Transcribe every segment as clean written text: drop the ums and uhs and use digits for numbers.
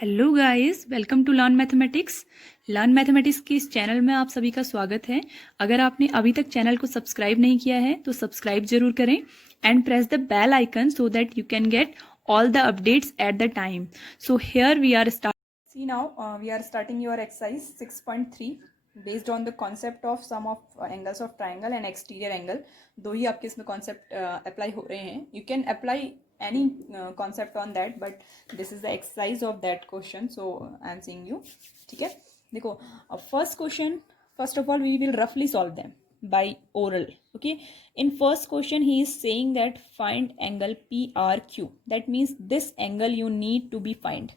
Hello guys, welcome to learn mathematics के इस channel में आप सभी का स्वागत है। अगर आपने अभी तक चैनल को सब्सक्राइब नहीं किया है तो सब्सक्राइब जरूर करें and press the bell icon so that you can get all the updates at the time. So here we are starting. See now we are starting your exercise 6.3 based on the concept of sum of angles of triangle and exterior angle. दो ही आपके इसमें concept apply हो रहे हैं. You can apply any concept on that, but this is the exercise of that question. So I am seeing you. ठीक है, देखो first question. First of all, we will roughly solve them by oral. Okay, in first question he is saying that find angle PRQ. That means this angle you need to be find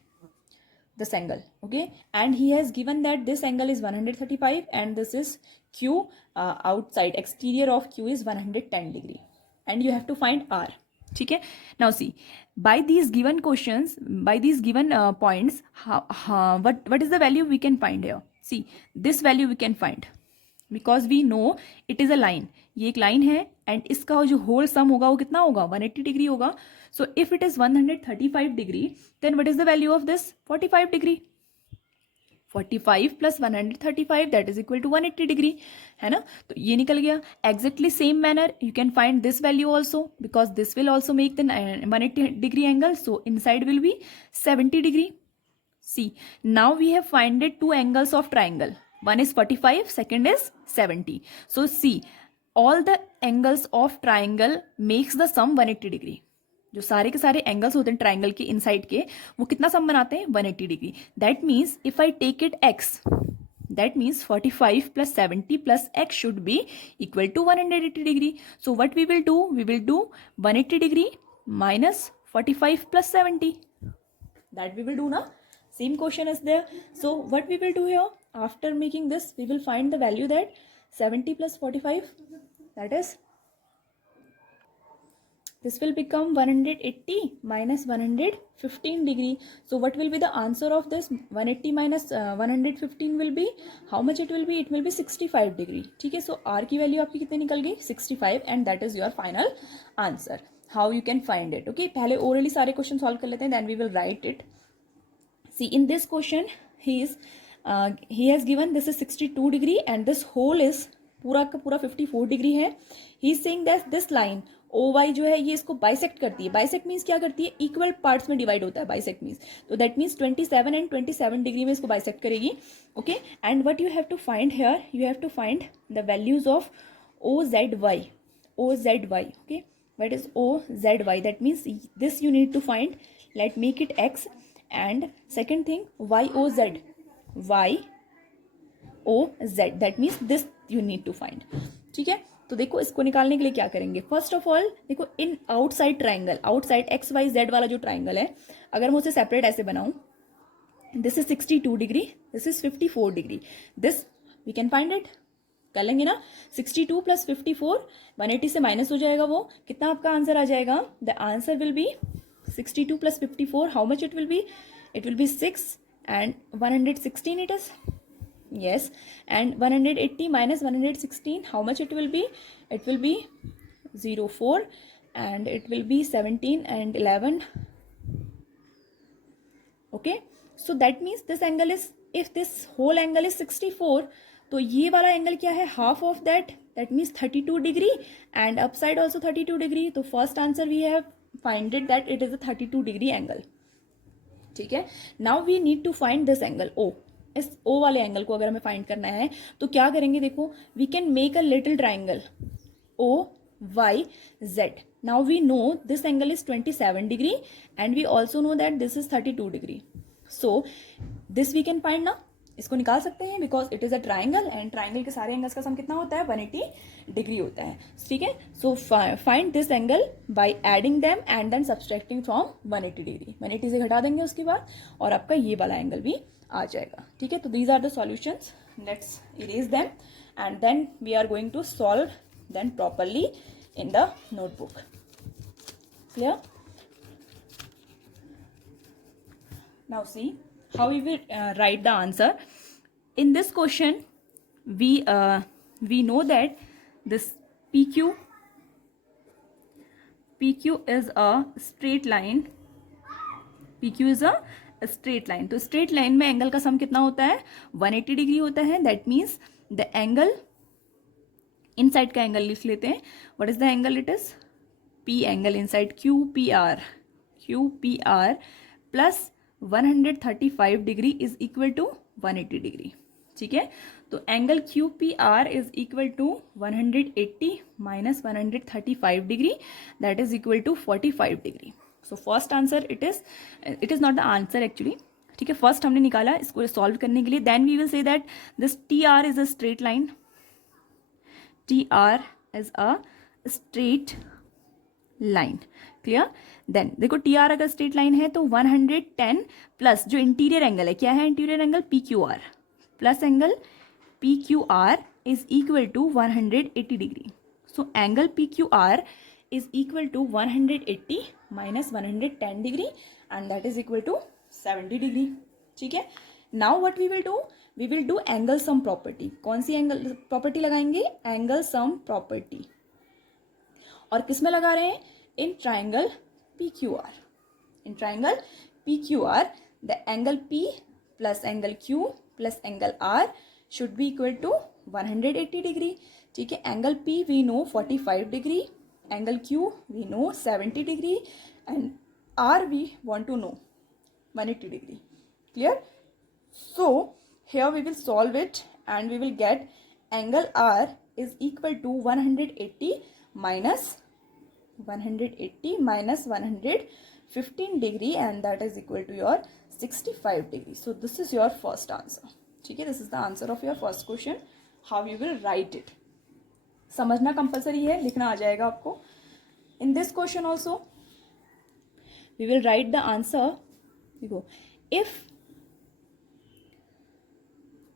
this angle. Okay, and he has given that this angle is 135 and this is Q, outside exterior of Q is 110 degree and you have to find R. ठीक है, now see, by these given questions, by these given points, what is the value we can find here? See, this value we can find because we know it is a line. ये एक line है and इसका जो whole सम होगा वो कितना होगा 180 degree होगा. So if it is 135 degree then what is the value of this 45 degree. 45 plus 135 that is equal to 180 degree है ना. तो ये निकल गया. Exactly same manner you can find this value also because this will also make the 180 degree angle. So inside will be 70 degree. See, now we have finded two angles of triangle. One is 45, second is 70. So see, all the angles of triangle makes the sum 180 degree. जो सारे के सारे angles होते हैं triangle के inside के वो कितना सम बनाते हैं 180 degree. That means if I take it x, that means 45 plus 70 plus x should be equal to 180 degree. So what we will do? We will do 180 degree minus 45 plus 70. That we will do now. Same question is there. So what we will do here, after making this we will find the value that 70 plus 45, that is, this will become 180 minus 115 degree. So what will be the answer of this? 180 minus 115 will be, how much it will be? It will be 65 degree. ठीक है, so R की value आपकी कितनी निकल गई 65 and that is your final answer. How you can find it? Okay, पहले orally सारे question solve कर लेते हैं, then we will write it. See, in this question he has given this is 62 degree and this whole is पूरा का पूरा 54 degree है. He is saying that this line O Y जो है ये इसको बाइसेक्ट करती है. बाइसेक्ट मीन्स क्या करती है? इक्वल पार्ट्स में डिवाइड होता है बाइसेक्ट मीन्स. तो दैट मीन्स 27 एंड 27 डिग्री में इसको बाइसेक्ट करेगी. Okay, and what you have to find here, you have to find the values of O Z Y. O Z Y. Okay, what is O Z Y? That means this you need to find. Let make it x. And second thing, YOZ, YOZ, that means this you need to find. ठीक है, तो देखो इसको निकालने के लिए क्या करेंगे. फर्स्ट ऑफ ऑल देखो, in outside triangle, outside XYZ वाला जो ट्राइंगल है, अगर मैं उसे सेपरेट ऐसे बनाऊं, this is 62 degree, this is 54 degree, this we can find it. कर लेंगे ना. 62 प्लस 54 180 से माइनस हो जाएगा, वो कितना आपका आंसर आ जाएगा? The answer will be 62 plus 54, how much it will be? It will be 6 and 116 it is. Yes, and 180 minus 116, how much it will be? It will be 04 and it will be 17 and 11. Okay, so that means this angle is, if this whole angle is 64, तो ये वाला angle क्या है? Half of that, that means 32 degree and upside also 32 degree. तो first answer we have find it that it is a 32 degree angle. ठीक है, now we need to find this angle O. इस O वाले angle को अगर हमें find करना है तो क्या करेंगे? देखो, we can make a little triangle O Y Z. Now we know this angle is 27 degree and we also know that this is 32 degree. So this we can find now. इसको निकाल सकते हैं because it is a triangle and triangle के सारे angles का sum कितना होता है? 180 डिग्री होता है. ठीक है, so find this angle by adding them and then subtracting from 180 degree. 180 से घटा देंगे उसके बाद और आपका ये वाला एंगल भी आ जाएगा. ठीक है, तो these are the solutions. Let's erase them and then we are going to solve then properly in the notebook. Clear? Now see how we will write the answer. In this question we know that this PQ is a straight line. PQ is a straight line, तो straight line में angle का sum कितना होता है, 180 degree होता है। That means the angle, inside का angle लिख लेते हैं, what is the angle, it is P angle inside, Q P R plus 135 degree is equal to 180 degree. ठीक है, तो angle Q P R is equal to 180 minus 135 degree, that is equal to 45 degree. So first answer it is not the answer actually. ठीक है, first हमने निकाला इसको solve करने के लिए, then we will say that this T R is a straight line, T R is a straight line. Clear, then देखो T R अगर स्ट्रेट लाइन है तो 110 प्लस जो इंटीरियर एंगल है, क्या है interior angle, P Q R, plus angle P Q R is equal to 180 degree. So angle P Q R is equal to 180 minus 110 degree and that is equal to 70 degree। ठीक है, now what we will do, we will do angle sum property। कौन सी angle property लगाएंगे, angle sum property, और किस में लगा रहे हैं, in triangle P Q R. In triangle P Q R the angle P plus angle Q plus angle R should be equal to 180 degree. ठीक है, angle P we know 45 degree, angle Q we know 70 degree and R we want to know 180 degree। Clear? So here we will solve it and we will get angle R is equal to 180 minus 115 degree and that is equal to your 65 degree। So this is your first answer। ठीक है, this is the answer of your first question। How you will write it, समझना compulsory है, लिखना आ जाएगा आपको। In this question also we will write the answer. देखो, if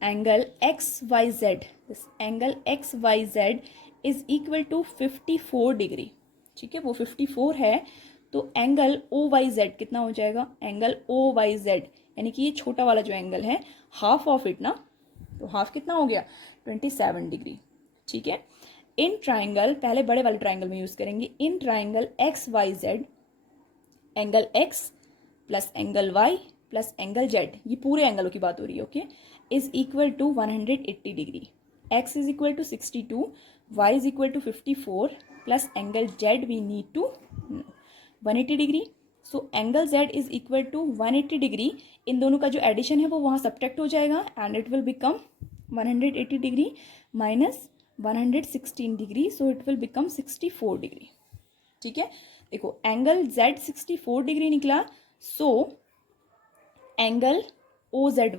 angle X Y Z, this angle X Y Z is equal to 54 degree. ठीक है, वो 54 है, तो एंगल ओ वाई जेड कितना हो जाएगा, एंगल ओ वाई जेड यानी कि ये छोटा वाला जो एंगल है, हाफ ऑफ इट ना, तो हाफ कितना हो गया, 27 डिग्री। ठीक है, इन ट्राइंगल, पहले बड़े वाले ट्राइंगल में यूज करेंगे, in triangle X Y Z, angle X plus angle Y plus angle Z, ये पूरे एंगलों की बात हो रही है, okay, is equal to 180 degree. X is equal to 62, Y is equal to 54 plus angle Z we need to 180 degree. So angle Z is equal to 180 degree, इन दोनों का जो एडिशन है वो वहाँ सब्ट्रैक्ट हो जाएगा and it will become 180 degree minus 116 degree, so it will become 64 degree. ठीक है, देखो एंगल Z 64 डिग्री निकला, so angle O Z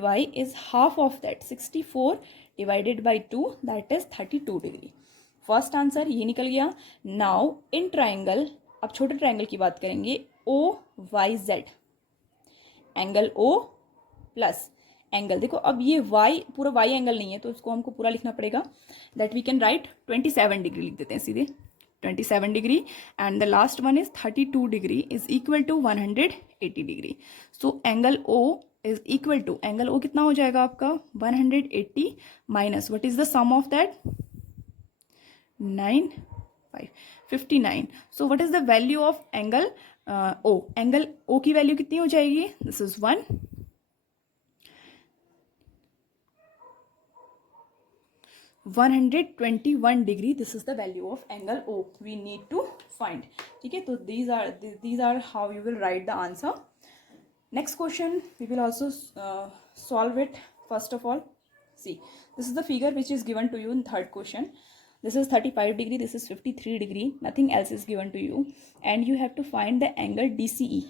Y is half of that, 64 divided by 2 that is 32 degree. First answer ये निकल गया। Now in triangle, अब छोटे triangle की बात करेंगे, O Y Z, angle O plus angle, देखो अब ये y पूरा y एंगल नहीं है तो इसको हमको पूरा लिखना पड़ेगा, that we can write 27 degree लिख देते हैं सीधे, 27 degree and the last one is 32 degree is equal to 180 degree. So angle O is equal to, angle O कितना हो जाएगा आपका 180 minus what is the sum of that 59। So what is the value of angle O, angle O की value कितनी हो जाएगी, this is 121 degree, this is the value of angle O we need to find. ठीक है, तो these are how you will write the answer. Next question we will also solve it. First of all see, this is the figure which is given to you in third question, this is 35 degree, this is 53 degree, nothing else is given to you and you have to find the angle DCE,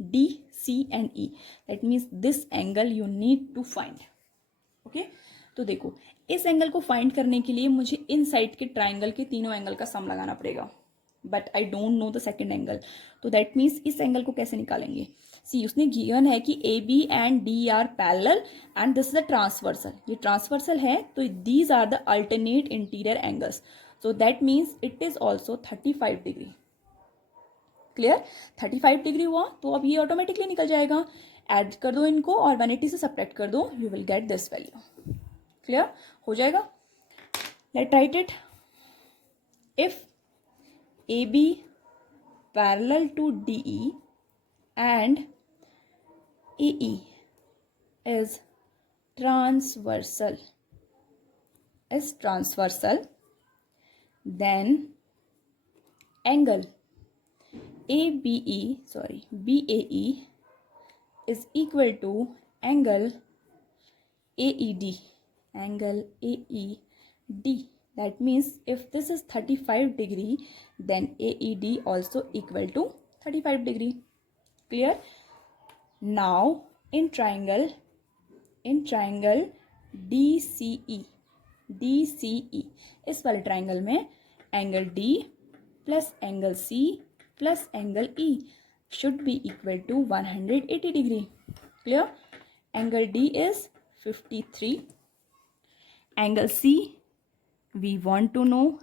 DC and E, that means this angle you need to find। okay, तो देखो इस angle को find करने के लिए मुझे इन side के triangle के तीनों एंगल का सम लगाना पड़ेगा, but I don't know the second angle, तो दैट मीन्स इस एंगल को कैसे निकालेंगे। सी, उसने गिवन है कि A B and D are parallel and this is the transversal, ये ट्रांसवर्सल है तो these are the alternate interior angles, so that means it is also 35 degree. Clear, 35 degree हुआ तो अब ये ऑटोमेटिकली निकल जाएगा, ऐड कर दो इनको और 180 से सब्ट्रैक्ट कर दो, you will get this value. Clear हो जाएगा, let write it. If AB parallel to DE and AE is transversal, then angle BAE is equal to angle AED. That means if this is 35 degree, then AED also equal to 35 degree. Clear? Now in triangle DCE, इस वाले triangle में angle D plus angle C plus angle E should be equal to 180 degree. Clear? Angle D is 53. Angle C we want to know,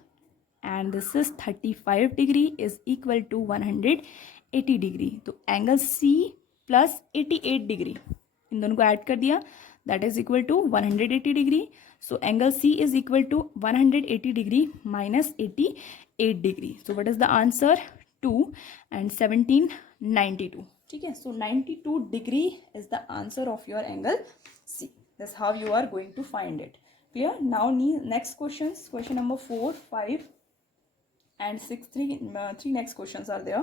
and this is 35 degree is equal to 180 degree. तो angle C plus 88 degree इन दोनों को add कर दिया, that is equal to 180 degree. So angle C is equal to 180 degree minus 88 degree. So what is the answer? 2 and 17 92. ठीक है, so 92 degree is the answer of your angle C. That's how you are going to find it. Clear? Now next questions, question number 4, 5 and 6, three next questions are there.